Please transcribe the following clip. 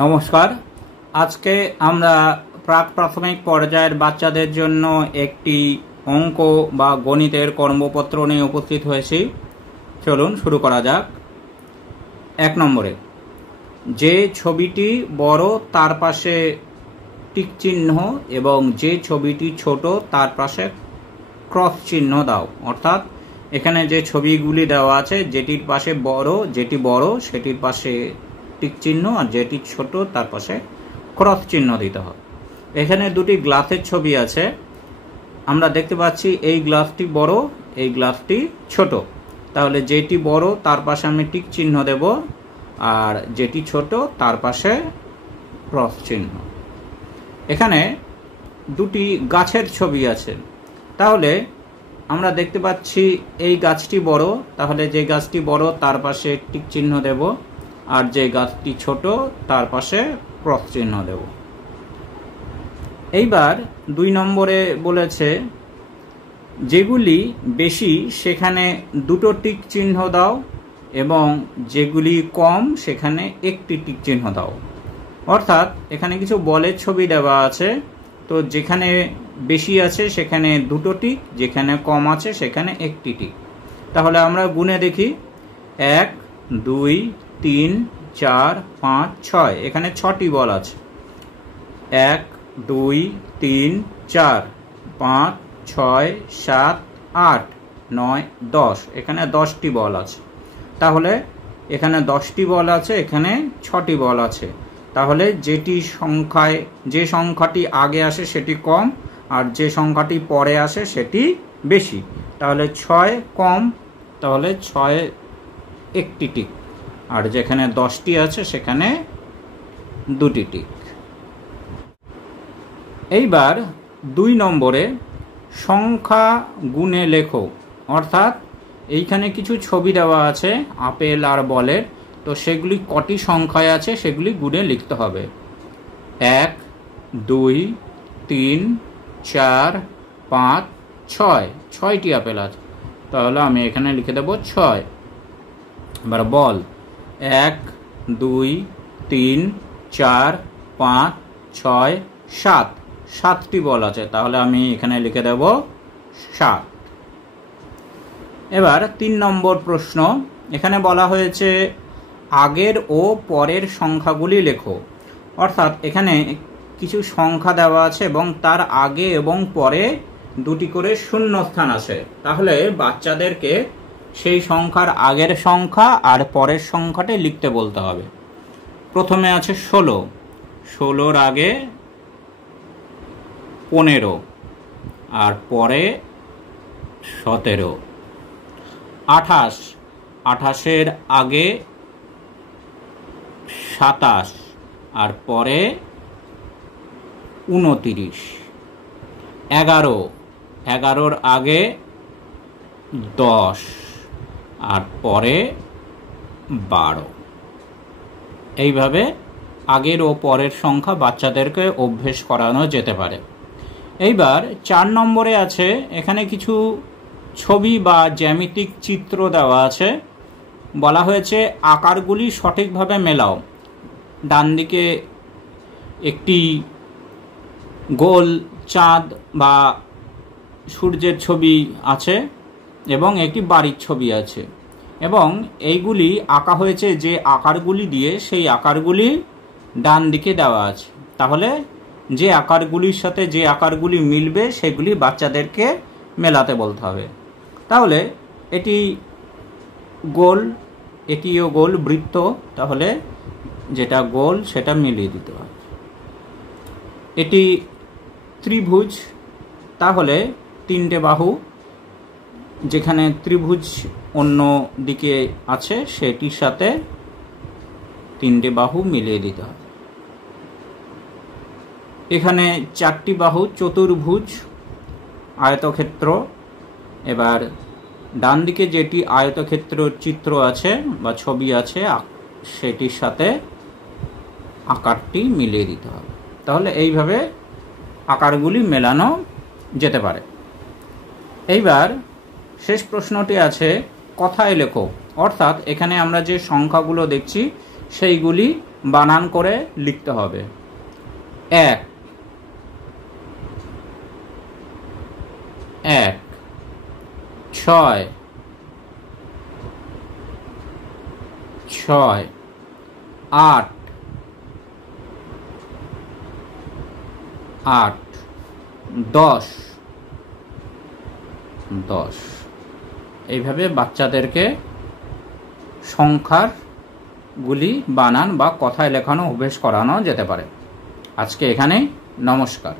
নমস্কার। আজকে আমরা প্রাক প্রাথমিক পর্যায়ের বাচ্চাদের জন্য একটি অঙ্ক বা গণিতের কর্মপত্র নিয়ে উপস্থিত হয়েছি। চলুন শুরু করা যাক। 1 নম্বরে, যে ছবিটি বড় তার পাশে টিক চিহ্ন এবং যে ছবিটি ছোট তার পাশে ক্রস চিহ্ন দাও। অর্থাৎ এখানে যে ছবিগুলি দেওয়া আছে, যেটির পাশে যেটি বড় সেটির পাশে টিক চিহ্ন আর যেটি ছোট তার পাশে ক্রস চিহ্ন দিতে হবে। এখানে দুটি গ্লাসের ছবি আছে। আমরা দেখতে পাচ্ছি এই গ্লাসটি বড়, এই গ্লাসটি ছোট। তাহলে যেটি বড় তার পাশে আমি টিক চিহ্ন দেব আর যেটি ছোট তার পাশে ক্রস চিহ্ন। এখানে দুটি গাছের ছবি আছে। তাহলে আমরা দেখতে পাচ্ছি এই গাছটি বড়, তাহলে যে গাছটি বড় তার পাশে টিক চিহ্ন দেব আর যে গাছটি ছোট তার পাশে ক্রস চিহ্ন দেব। এইবার 2 নম্বরে বলেছে, যেগুলি বেশি সেখানে দুটো টিক চিহ্ন দাও এবং যেগুলি কম সেখানে একটি টিক চিহ্ন দাও। অর্থাৎ এখানে কিছু বলের ছবি দেওয়া আছে, তো যেখানে বেশি আছে সেখানে দুটো টিক, যেখানে কম আছে সেখানে একটি টিক। তাহলে আমরা গুণে দেখি, 1 2 3 4 5 6, এখানে 6টি বল আছে। 1 2 3 4 5 6 7 8 9 10, এখানে 10টি বল আছে। তাহলে এখানে 10টি বল আছে, এখানে 6টি বল আছে। তাহলে যে সংখ্যাটি আগে আসে সেটি কম আর যে সংখ্যাটি পরে আসে সেটি বেশি। তাহলে 6 কম, তাহলে 6 একটি টিক, আর যেখানে 10টি আছে সেখানে দুটি টিক। এইবার 2 নম্বরে, সংখ্যা গুণে লেখো। অর্থাৎ এইখানে কিছু ছবি দেওয়া আছে আপেল আর বলের, তো সেগুলি কটি সংখ্যায় আছে সেগুলি গুণে লিখতে হবে। 1 2 3 4 5 6, 6টি আপেল আছে। তাহলে আমি এখানে লিখে দেব 6। এবার বল, 1 2 3 4 5 6 7, 7টি বল আছে। তাহলে আমি এখানে লিখে দেব 7। এবার 3 নম্বর প্রশ্ন, এখানে বলা হয়েছে আগের ও পরের সংখ্যাগুলি লেখো। অর্থাৎ এখানে কিছু সংখ্যা দেওয়া আছে এবং তার আগে এবং পরে দুটি করে শূন্যস্থান আছে। তাহলে বাচ্চাদেরকে সেই সংখ্যার আগের সংখ্যা আর পরের সংখ্যাটি লিখতে বলতে হবে। প্রথমে আছে 16, 16-র আগে 15 আর পরে 17। 28, 28-এর আগে 27 আর পরে 29। 11, 11-র আগে 10 আর পরে 12। এইভাবে আগের ও পরের সংখ্যা বাচ্চাদেরকে অভ্যেস করানো যেতে পারে। এইবার 4 নম্বরে আছে, এখানে কিছু ছবি বা জ্যামিতিক চিত্র দেওয়া আছে। বলা হয়েছে আকারগুলি সঠিকভাবে মেলাও। ডান দিকে একটি গোল চাঁদ বা সূর্যের ছবি আছে এবং একটি বাড়ির ছবি আছে, এবং এইগুলি আঁকা হয়েছে যে আকারগুলি দিয়ে, সেই আকারগুলি ডান দিকে দেওয়া আছে। তাহলে যে আকারগুলির সাথে যে আকারগুলি মিলবে সেগুলি বাচ্চাদেরকে মেলাতে বলতে হবে। তাহলে এটি গোল, এটিও গোল, বৃত্ত, তাহলে যেটা গোল সেটা মিলিয়ে দিতে হবে। এটি ত্রিভুজ, তাহলে 3টে বাহু, যেখানে ত্রিভুজ অন্য দিকে আছে সেটির সাথে 3টে বাহু মিলিয়ে দিতে হবে। এখানে 4টি বাহু, চতুর্ভুজ, আয়তক্ষেত্র। এবার ডান দিকে যেটি আয়তক্ষেত্র চিত্র আছে বা ছবি আছে সেটির সাথে আকারটি মিলিয়ে দিতে হবে। তাহলে এইভাবে আকারগুলি মেলানো যেতে পারে। এইবার শেষ প্রশ্নটি আছে কথায় লেখো। অর্থাৎ এখানে আমরা যে সংখ্যাগুলো দেখছি সেইগুলি বানান করে লিখতে হবে। 1 1 6 6 8 8 10 10। এইভাবে বাচ্চাদেরকে সংখ্যার গুলি বানান বা কথায় লেখানো অভ্যেস করানো যেতে পারে। আজকে এখানেই, নমস্কার।